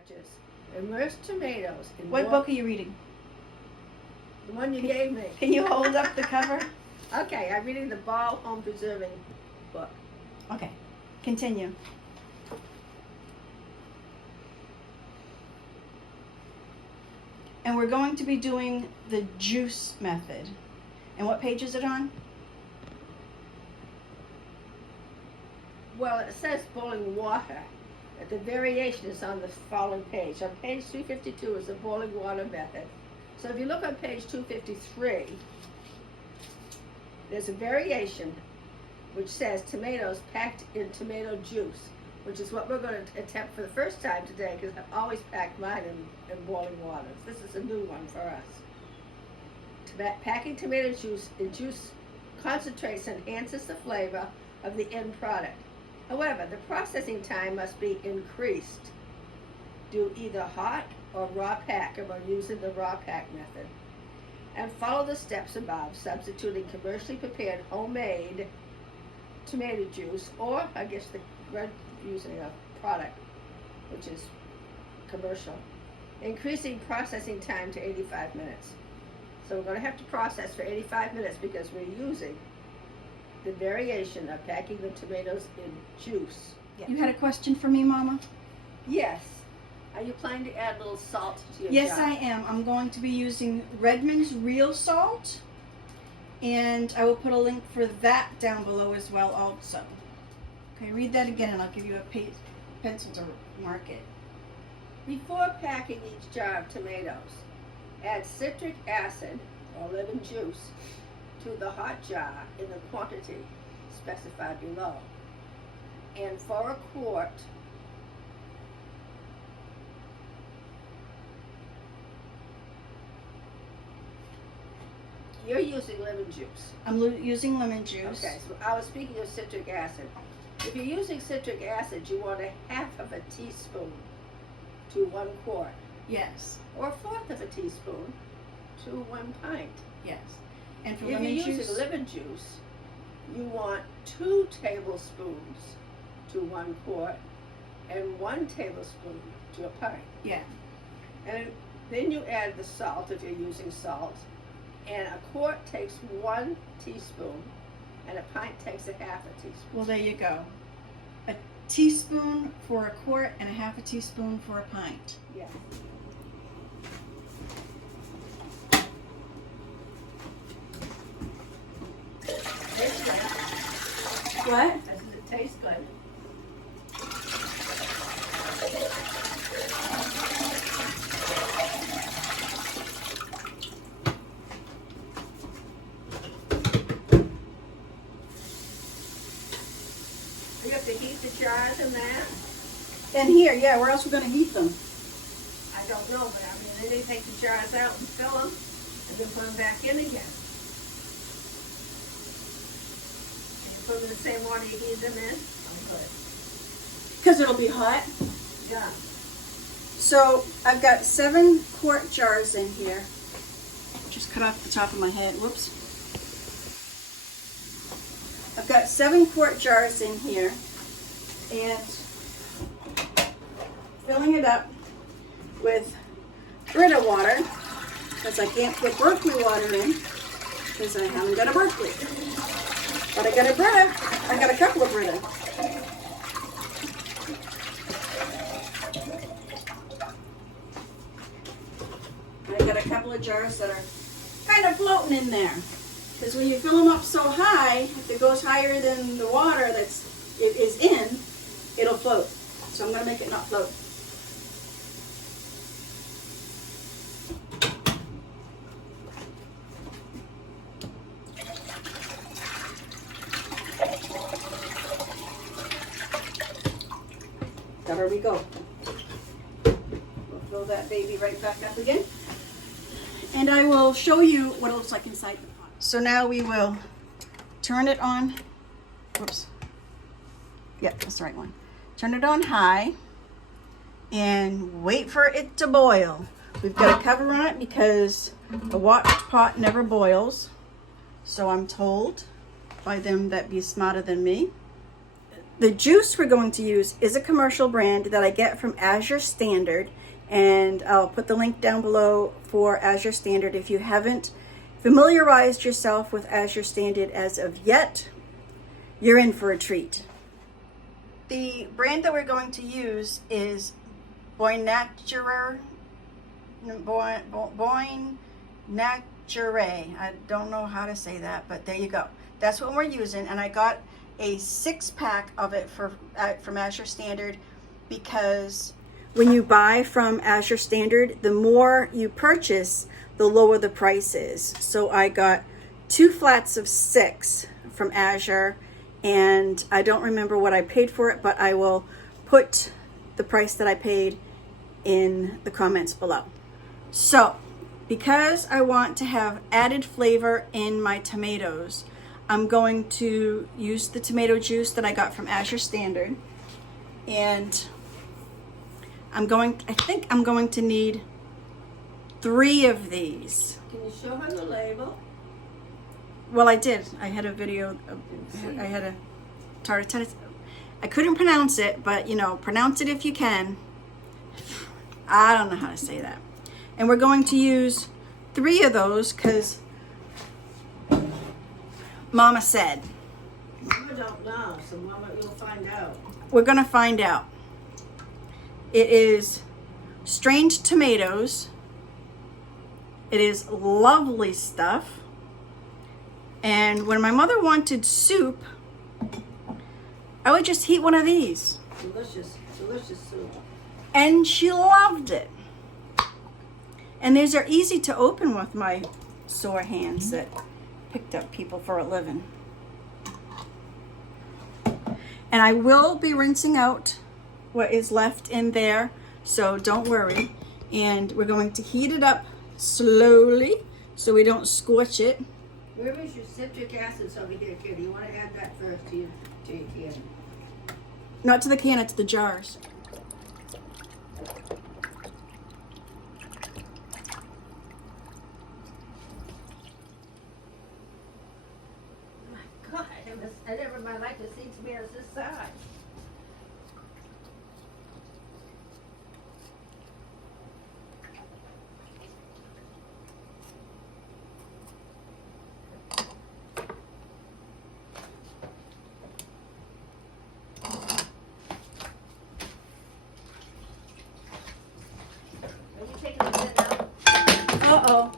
batches. Immerse tomatoes in What book are you reading? The one you gave me. Can you hold up the cover? Okay, I'm reading the Ball Home Preserving book. Okay, continue. And we're going to be doing the juice method. And what page is it on? Well, it says boiling water. The variation is on the following page. On page 352 is the boiling water method. So if you look on page 253, there's a variation which says tomatoes packed in tomato juice, which is what we're going to attempt for the first time today, because I've always packed mine in boiling water. This is a new one for us. Packing tomato juice in juice concentrates and enhances the flavor of the end product. However, the processing time must be increased. Do either hot or raw pack, and we're using the raw pack method. And follow the steps above, substituting commercially prepared homemade tomato juice, or I guess we're using a product which is commercial. Increasing processing time to 85 minutes. So we're going to have to process for 85 minutes because we're using the variation of packing the tomatoes in juice. You had a question for me, Mama? Yes. Are you planning to add a little salt to your Yes, jar? I am. I'm going to be using Redmond's Real Salt. And I will put a link for that down below as well also. Okay, read that again and I'll give you a pencil to mark it. Before packing each jar of tomatoes, add citric acid or lemon juice to the hot jar in the quantity specified below. And for a quart, you're using lemon juice. I'm using lemon juice. Okay, so I was speaking of citric acid. If you're using citric acid, you want a half of a teaspoon to 1 quart, Yes, or a fourth of a teaspoon to 1 pint. yes. And for If lemon you're juice, using lemon juice, you want 2 tablespoons to 1 quart and 1 tablespoon to a pint. yeah. And then you add the salt if you're using salt. And a quart takes 1 teaspoon and a pint takes a half a teaspoon. Well, there you go. A teaspoon for a quart and a half a teaspoon for a pint. Yeah. Tastes good. What? Does it taste good? You have to heat the jars in that? And here, yeah, where else are we going to heat them? I don't know, but I mean, then they take the jars out and fill them and then put them back in again. And you put them in the same water you heat them in? Oh, good. Because it'll be hot. Yeah. So I've got 7 quart jars in here. Just cut off the top of my head. Whoops. I've got 7 quart jars in here, and filling it up with Brita water, because I can't put Berkeley water in because I haven't got a Berkeley. But I got a Brita. I got a couple of Brita. I got a couple of jars that are kind of floating in there. Because when you fill them up so high, if it goes higher than the water it is in, it'll float. So I'm going to make it not float. There we go. We'll fill that baby right back up again. And I will show you what it looks like inside the pot. So now we will turn it on. Whoops. Yep, that's the right one. Turn it on high and wait for it to boil. We've got a cover on it because the watch pot never boils. So I'm told by them that be smarter than me. The juice we're going to use is a commercial brand that I get from Azure Standard, and I'll put the link down below for Azure Standard. If you haven't familiarized yourself with Azure Standard as of yet, you're in for a treat. The brand that we're going to use is Boy Nature. I don't know how to say that, but there you go. That's what we're using, and I got a 6-pack of it from Azure Standard, because when you buy from Azure Standard, the more you purchase, the lower the price is. So I got 2 flats of 6 from Azure, and I don't remember what I paid for it, but I will put the price that I paid in the comments below. So, because I want to have added flavor in my tomatoes, I'm going to use the tomato juice that I got from Azure Standard, and I think I'm going to need 3 of these. Can you show her the label? Well, I did. I had a video. I had a tartar. I couldn't pronounce it, but you know, pronounce it if you can. I don't know how to say that. And we're going to use 3 of those because Mama said. Mama don't know, so Mama, you'll find out. We're gonna find out. It is strained tomatoes. It is lovely stuff. And when my mother wanted soup, I would just heat one of these. Delicious, delicious soup. And she loved it. And these are easy to open with my sore hands that picked up people for a living. And I will be rinsing out what is left in there, so don't worry. And we're going to heat it up slowly so we don't scorch it. Where is your citric acid over here, kid? You want to add that first to your can? Not to the can, it's the jars. God, I never in my life have seen tomatoes this size. Are you taking a bit now? Uh-oh.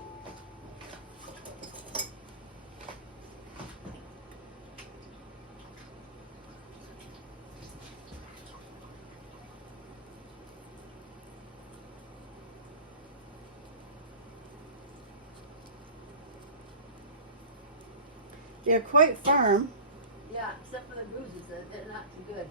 They're quite firm. Yeah, except for the bruises, they're not too good.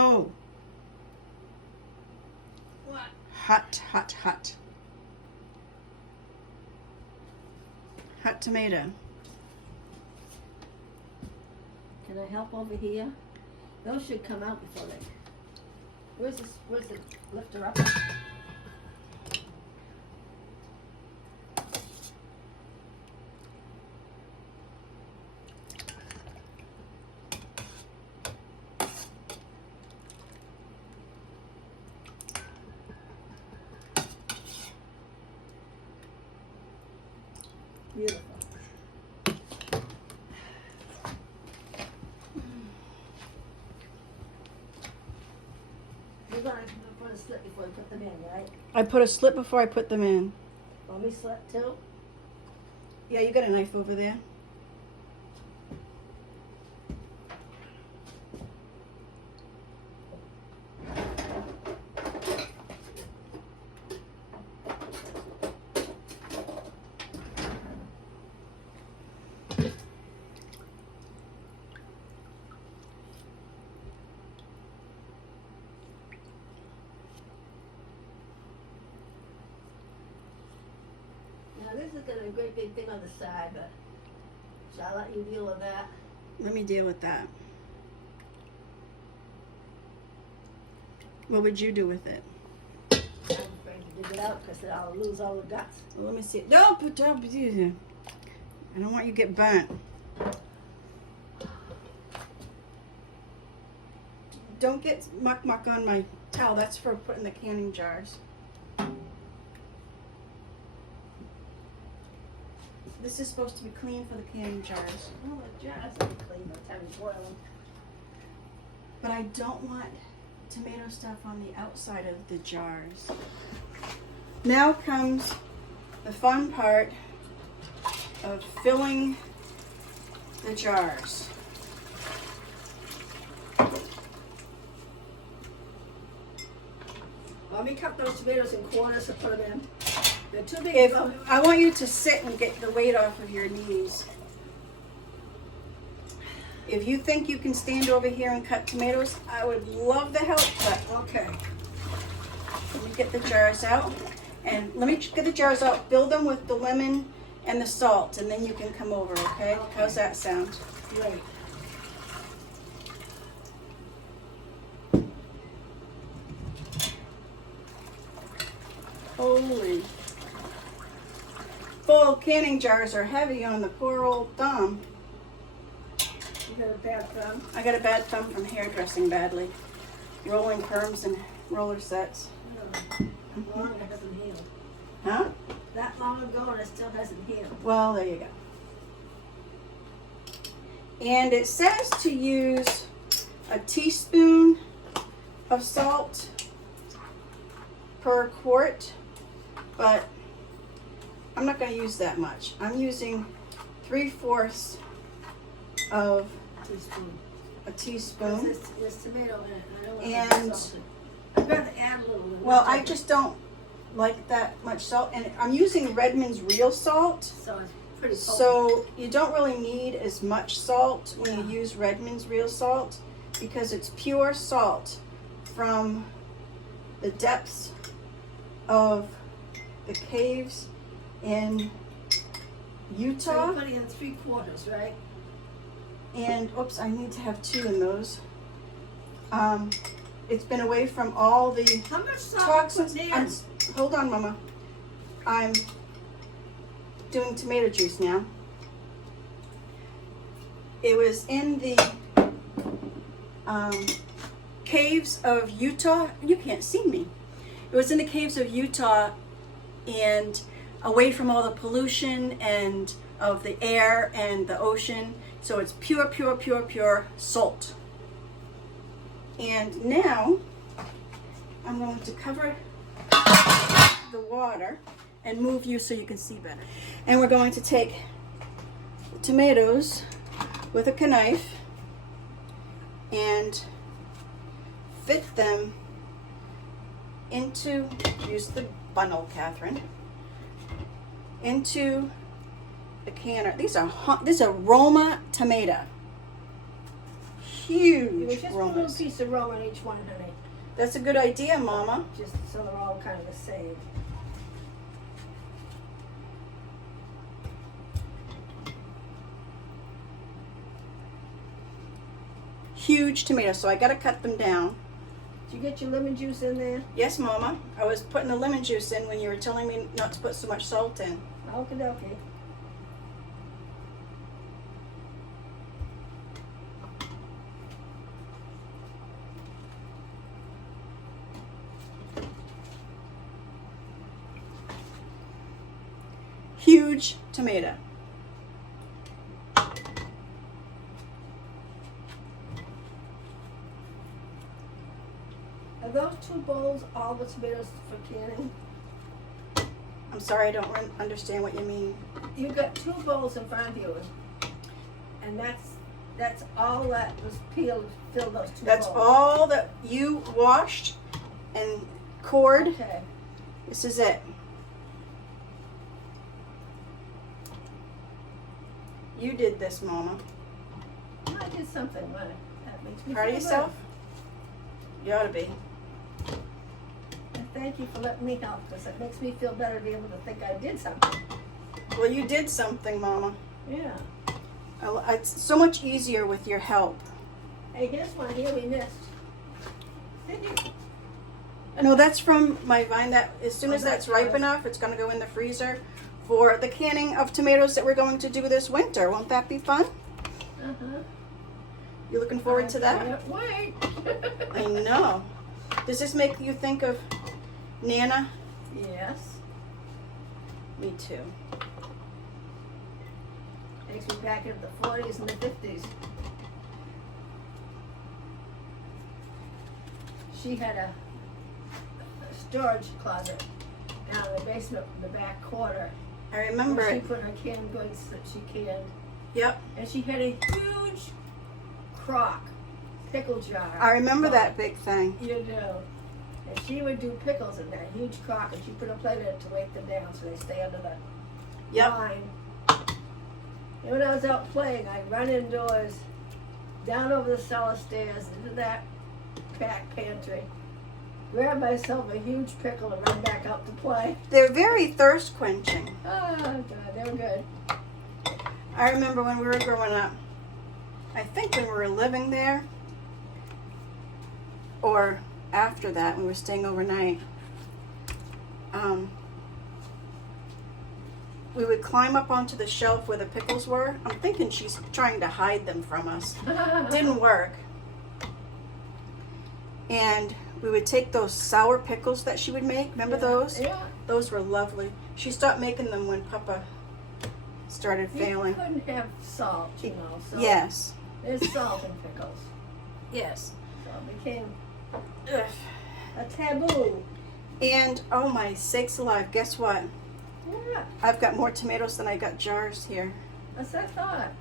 Oh, What? hot, hot, hot. Hot tomato. Can I help over here? Those should come out before they. Where's the lifter up? Beautiful. You're going to put a slip before you put them in, right? I put a slip before I put them in. Want me slip too? Yeah, you got a knife over there. done a great big thing on the side, but shall I let you deal with that? Let me deal with that. What would you do with it? I'm afraid to dig it out because then I'll lose all the guts. Well, let me see. Don't. I don't want you to get burnt. Don't get muck on my towel. That's for putting the canning jars. This is supposed to be clean for the canning jars. Oh, the jars will be clean by the time you boil them. But I don't want tomato stuff on the outside of the jars. Now comes the fun part of filling the jars. Let me cut those tomatoes in quarters and put them in. They're too big. If to go. I want you to sit and get the weight off of your knees. If you think you can stand over here and cut tomatoes, I would love the help, but Okay. let me get the jars out. And let me get the jars out, fill them with the lemon and the salt, and then you can come over, okay? Okay. How's that sound? Great. Holy. Full canning jars are heavy on the poor old thumb. You got a bad thumb? I got a bad thumb from hairdressing badly. Rolling perms and roller sets. Long it hasn't healed. Huh? That long ago and it still hasn't healed. Well, there you go. And it says to use a teaspoon of salt per quart, but I'm not going to use that much. I'm using 3/4 of Teaspoon. a teaspoon. There's tomato in it. I don't want And- to salt it. I'd rather add a little. than Well, not I take it. just don't like that much salt, and I'm using Redmond's real salt. So it's pretty potent. So you don't really need as much salt when you use Redmond's real salt because it's pure salt from the depths of the caves in So Utah. you're putting in 3/4, right? And oops, I need to have 2 in those. It's been away from all the How much salt toxins. put there? Hold on, Mama. I'm doing tomato juice now. It was in the caves of Utah. You can't see me. It was in the caves of Utah and away from all the pollution and of the air and the ocean. So it's pure, pure, pure, pure salt. And now I'm going to cover the water and move you so you can see better. And we're going to take the tomatoes with a knife and fit them into, use the funnel, Catherine, into the canner. This is a Roma tomato. You Huge just put a little Romas. piece of Roma on each one, honey. That's a good idea, Mama. Just so they're all kind of the same. Huge tomatoes, so I gotta cut them down. Did you get your lemon juice in there? Yes, Mama. I was putting the lemon juice in when you were telling me not to put so much salt in. Okie dokie. Huge tomato. Are those 2 bowls all the tomatoes for canning? I'm sorry, I don't understand what you mean. You've got 2 bowls in front of you, and that's all that was peeled to fill those 2 That's bowls. all that you washed and cored. Okay. This is it. You did this, Mama. Well, I did something, but that makes me Proud of feel yourself? You ought to be. better. And thank you for letting me help, because it makes me feel better to be able to think I did something. Well, you did something, Mama. Yeah. It's so much easier with your help. Hey, here's one here we missed. No, that's from my vine. That as soon as that's that's ripe yours. enough, it's going to go in the freezer for the canning of tomatoes that we're going to do this winter. Won't that be fun? Uh-huh. You looking forward to that? Can't wait. I know. Does this make you think of Nana? Yes. Me too. Takes me back into the 40s and the 50s. She had a storage closet down in the basement, the back corner. I remember where she it. put her canned goods that she canned. Yep. And she had a huge crock, pickle jar. I remember that big thing. You do. And she would do pickles in that huge crock, and she put a plate in it to weight them down so they stay under the Yep. line. And when I was out playing, I'd run indoors, down over the cellar stairs, into that back pantry, grab myself a huge pickle and run back out to play. They're very thirst quenching. Oh, God, they were good. I remember when we were growing up, I think when we were living there, or after that, when we were staying overnight, we would climb up onto the shelf where the pickles were. I'm thinking she's trying to hide them from us. Didn't work. And we would take those sour pickles that she would make. Remember those? Yeah. Those were lovely. She stopped making them when Papa started failing. You couldn't have salt, you know. So Yes. there's salt in pickles. Yes. So it became Ugh. a taboo. And oh my sakes alive, guess what? Yeah, I've got more tomatoes than I got jars here. that's what I thought.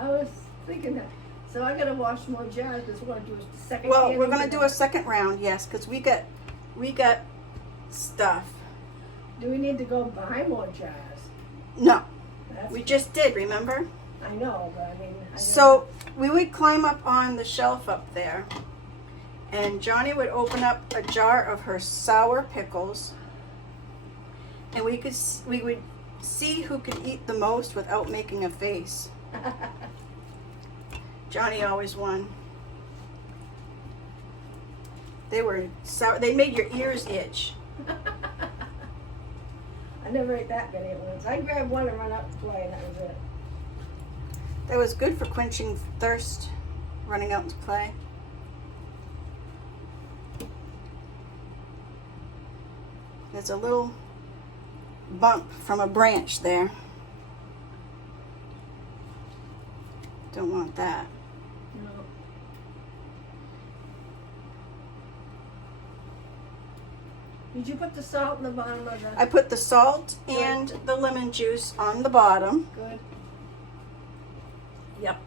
I was thinking that. So I gotta wash more jars because we're gonna do a second. Well, canning we're gonna today. do a second round, yes, because we got stuff. Do we need to go buy more jars? No, That's, we just did, remember? I know, but I mean. So we would climb up on the shelf up there, and Johnny would open up a jar of her sour pickles, and we would see who could eat the most without making a face. Johnny always won. They were sour. They made your ears itch. I never ate that many at once. I grabbed one and run out to play, and that was it. That was good for quenching thirst, running out to play. There's a little bump from a branch there. Don't want that. No. Did you put the salt in the bottom of the? I put the salt and the lemon juice on the bottom. Good. Yep.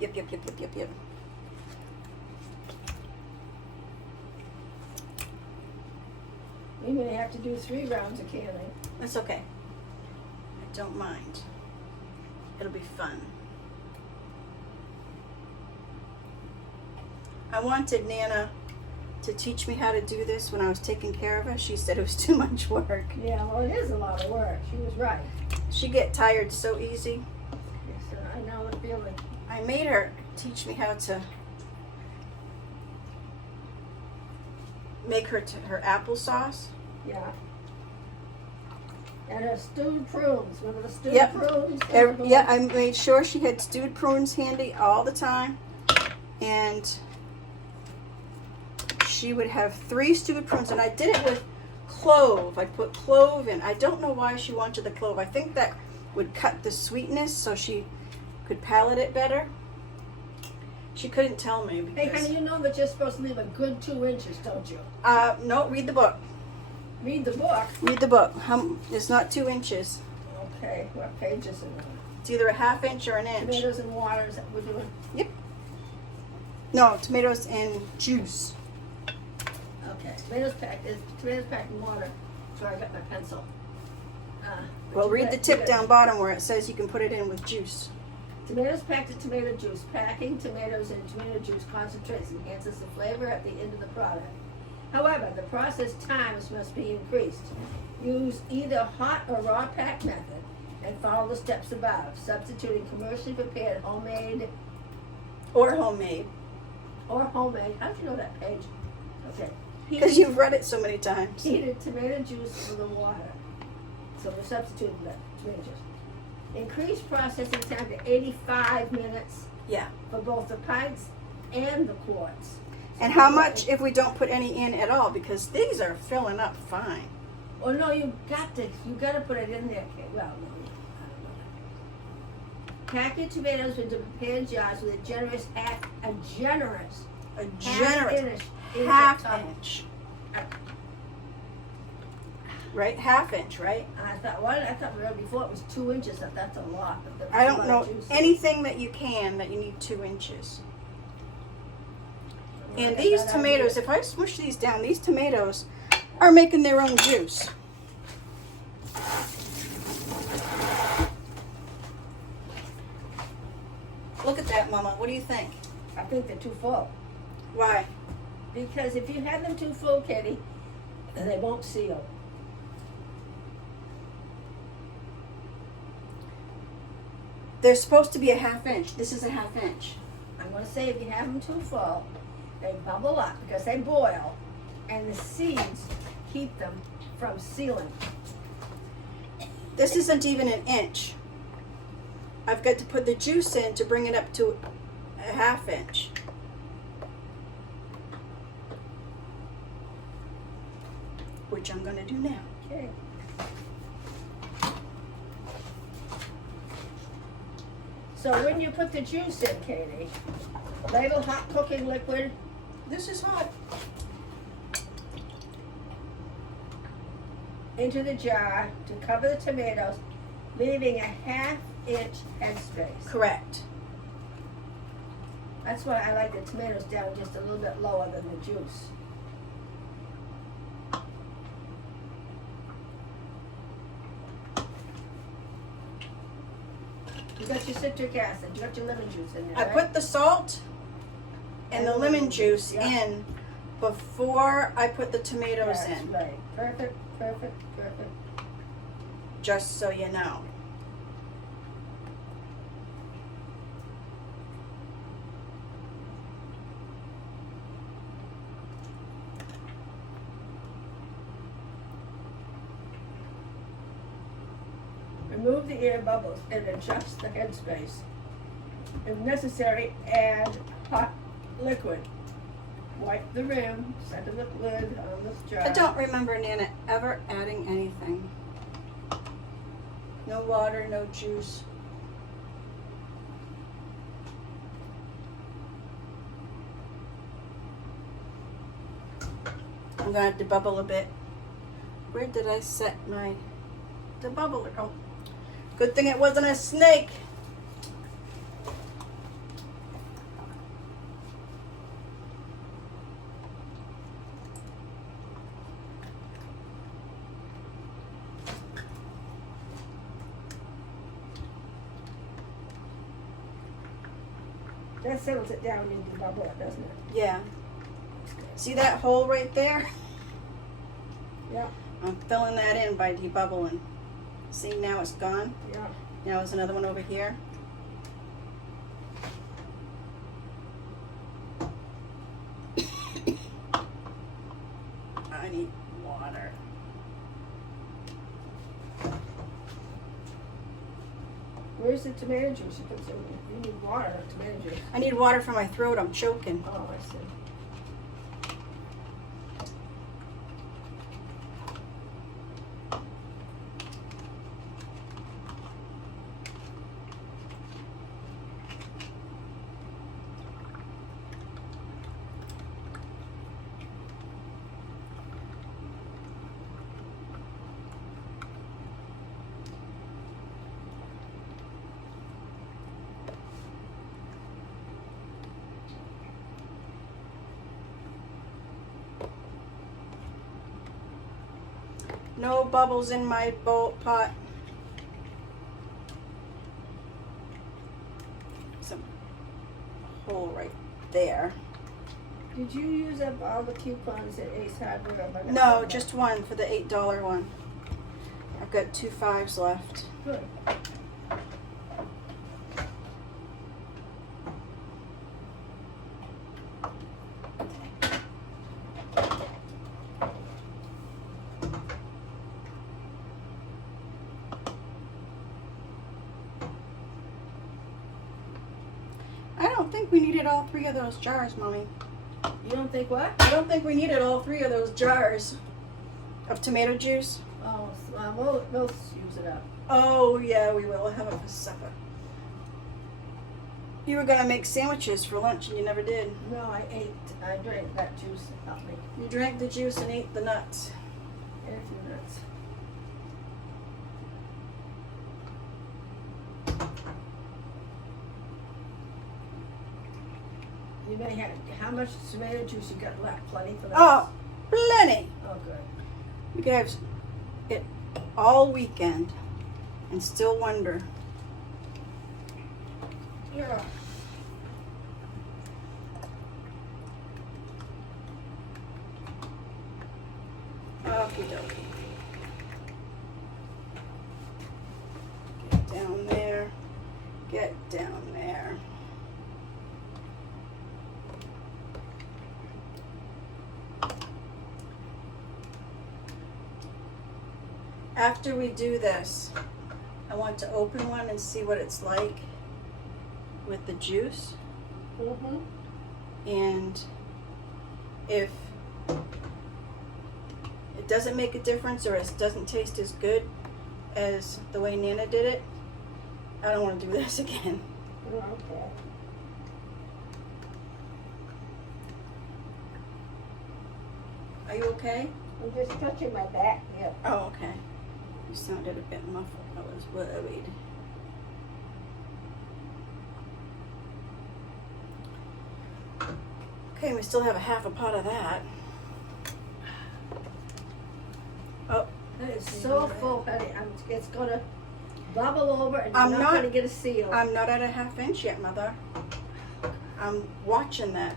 Yep. We may have to do 3 rounds of canning. That's okay. I don't mind. It'll be fun. I wanted Nana to teach me how to do this when I was taking care of her. She said it was too much work. Yeah, well, it is a lot of work. She was right. She get tired so easy. Yes, I know the feeling. I made her teach me how to make her applesauce. Yeah. And her stewed prunes. Remember the stewed Yep. prunes? Yeah, I made sure she had stewed prunes handy all the time. And she would have 3 stewed prunes. And I did it with clove. I put clove in. I don't know why she wanted the clove. I think that would cut the sweetness so she could palate it better. She couldn't tell me. Hey, Because, honey, you know that you're supposed to leave a good 2 inches, don't you? no, read the book. Read the book. Read the book. It's not 2 inches. Okay, what page is it on? It's either a ½ inch or an inch. Tomatoes and water, is that what we're doing? Yep. No, tomatoes and juice. Okay, tomatoes packed in water. Sorry, I got my pencil. But Well, you read got- the you tip got- down bottom where it says you can put it in with juice. Tomatoes packed in tomato juice. Packing tomatoes in tomato juice concentrates enhances the flavor at the end of the product. However, the process times must be increased. Use either hot or raw pack method and follow the steps above, substituting commercially prepared homemade Or homemade. or homemade. How'd you know that, Paige? Okay. Because you've read it so many times. Heated tomato juice for the water. So we're substituting the tomato juice. Increase processing time to 85 minutes Yeah. for both the pints and the quarts. And how much if we don't put any in at all? Because these are filling up fine. Oh no, you got to put it in there, Kate. Well, no, I don't know. Pack your tomatoes into prepared jars with a generous half inch. Right? Half inch, right? I thought we read before it was 2 inches. That's a lot. But I don't know anything that you need 2 inches. And these tomatoes, if I smush these down, these tomatoes are making their own juice. Look at that, Mama. What do you think? I think they're too full. Why? Because if you have them too full, Katie, then they won't seal. They're supposed to be a half inch. This is a half inch. I'm going to say if you have them too full, they bubble up because they boil, and the seeds keep them from sealing. This isn't even an inch. I've got to put the juice in to bring it up to a half inch. Which I'm going to do now. Okay. So when you put the juice in, Katie, ladle hot cooking liquid. This is hot. Into the jar to cover the tomatoes, leaving a half-inch headspace. Correct. That's why I like the tomatoes down just a little bit lower than the juice. You got your citric acid, you got your lemon juice in there, I right? put the salt and the lemon juice Yeah. in before I put the tomatoes That's in. right. Perfect, perfect, perfect. Just so you know. Remove the air bubbles and adjust the headspace. If necessary, add hot liquid. Wipe the rim, center the lid on this jar. I don't remember Nana ever adding anything. No water, no juice. I'm gonna have to bubble a bit. Where did I set my debubbler? Oh, good thing it wasn't a snake. That settles it down into bubble it, doesn't it? Yeah. See that hole right there? Yeah, I'm filling that in by debubbling. See, now it's gone. yeah. Now there's another one over here. I need water. Where's the tomato juice you put in? You need water, not tomato juice. I need water for my throat. I'm choking. Oh, I see. No bubbles in my bowl pot. Some hole right there. Did you use up all the coupons at Ace Hardware? Or am I gonna No, come just one for the $8 one. I've got 2 5s left. back? Good. I don't think we needed all 3 of those jars, Mommy. You don't think what? I don't think we needed all 3 of those jars of tomato juice. Oh, we'll use it up. Oh, yeah, we will have it for supper. You were gonna make sandwiches for lunch and you never did. No, I drank that juice. It helped me. You drank the juice and ate the nuts. And a few nuts. You may have, how much tomato juice you got left? Plenty for that? Oh, plenty. Oh, good. We could have it all weekend and still wonder. Yeah. Okie dokie. Get down there. Get down there. After we do this, I want to open one and see what it's like with the juice. Mm-hmm. And if it doesn't make a difference or it doesn't taste as good as the way Nana did it, I don't want to do this again. Okay. Are you okay? I'm just touching my back. Yeah. Oh, okay. You sounded a bit muffled. I was worried. Okay, we still have a half a pot of that. Oh, That is so full, honey. It's gonna bubble over and I'm you're not- gonna get a seal. I'm not at a half inch yet, Mother. I'm watching that.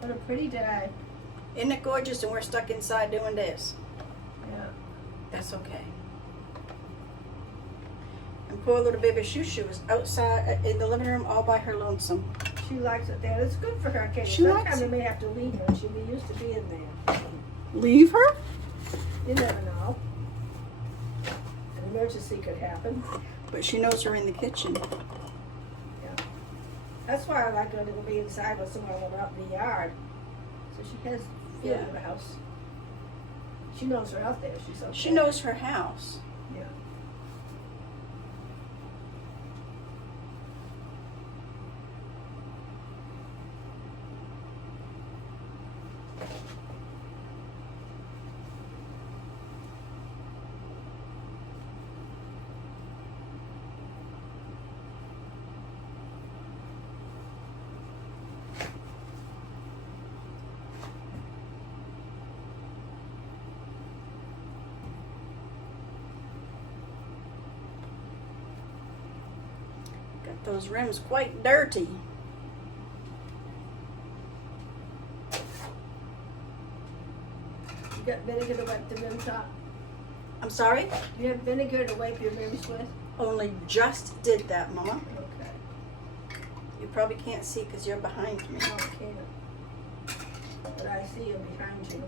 What a pretty day. Isn't it gorgeous? And we're stuck inside doing this. Yeah. That's okay. And poor little baby Shoo Shoo is outside in the living room all by her lonesome. She likes it there. It's good for her, Katie. She likes Sometimes it. you may have to leave her. She'll be used to being there. Leave her? You never know. An emergency could happen. But she knows we're in the kitchen. Yeah. That's why I like her to be inside with someone out in the yard. So she has feel Yeah. of the house. She knows her out there. She's okay. She knows her house. Yeah. Got those rims quite dirty. You got vinegar to wipe the rim top? I'm sorry? You have vinegar to wipe your rims with? Only just did that, Mama. Okay. You probably can't see because you're behind me. No, I can't. But I see you behind you.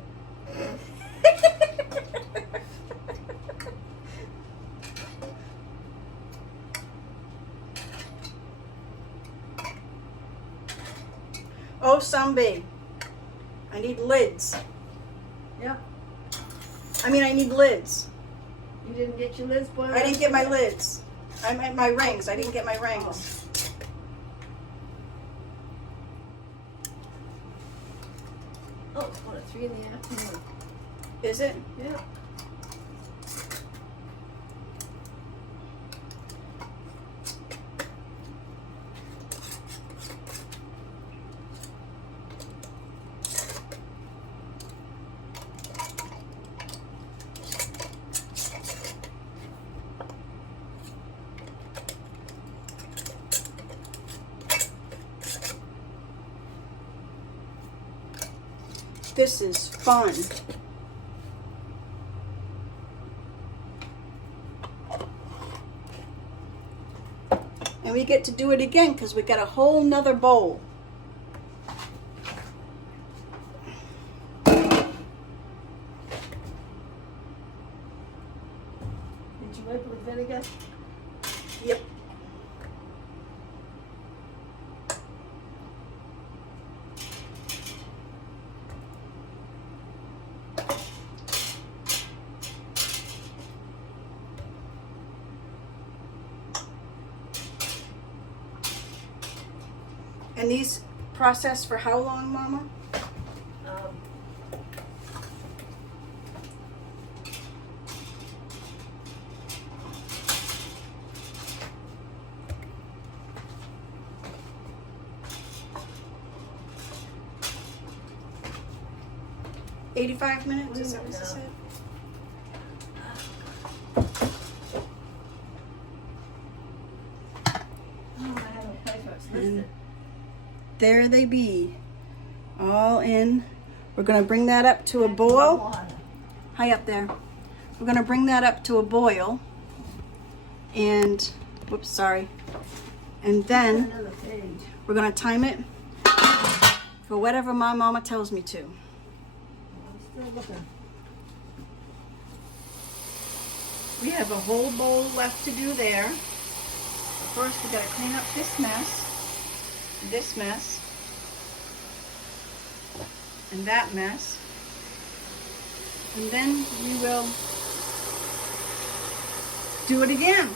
Oh, Sambi. I need lids. Yeah. I need lids. You didn't get your lids boiled? I didn't get my lids. I meant my rings. I didn't get my rings. 3 in the afternoon. Is it? Yeah. This is fun. And we get to do it again because we got a whole nother bowl. Did you wipe it with vinegar? Yep. And these process for how long, Mama? 85 minutes? Is that what you said? I have a paper. It's And listed. there they be, all in. We're gonna bring that up to a boil. Water. High up there. We're gonna bring that up to a boil. And, whoops, sorry. And then Another page. we're gonna time it for whatever my mama tells me to. I'm still looking. We have a whole bowl left to do there. First, we gotta clean up this mess, and that mess. And then we will do it again.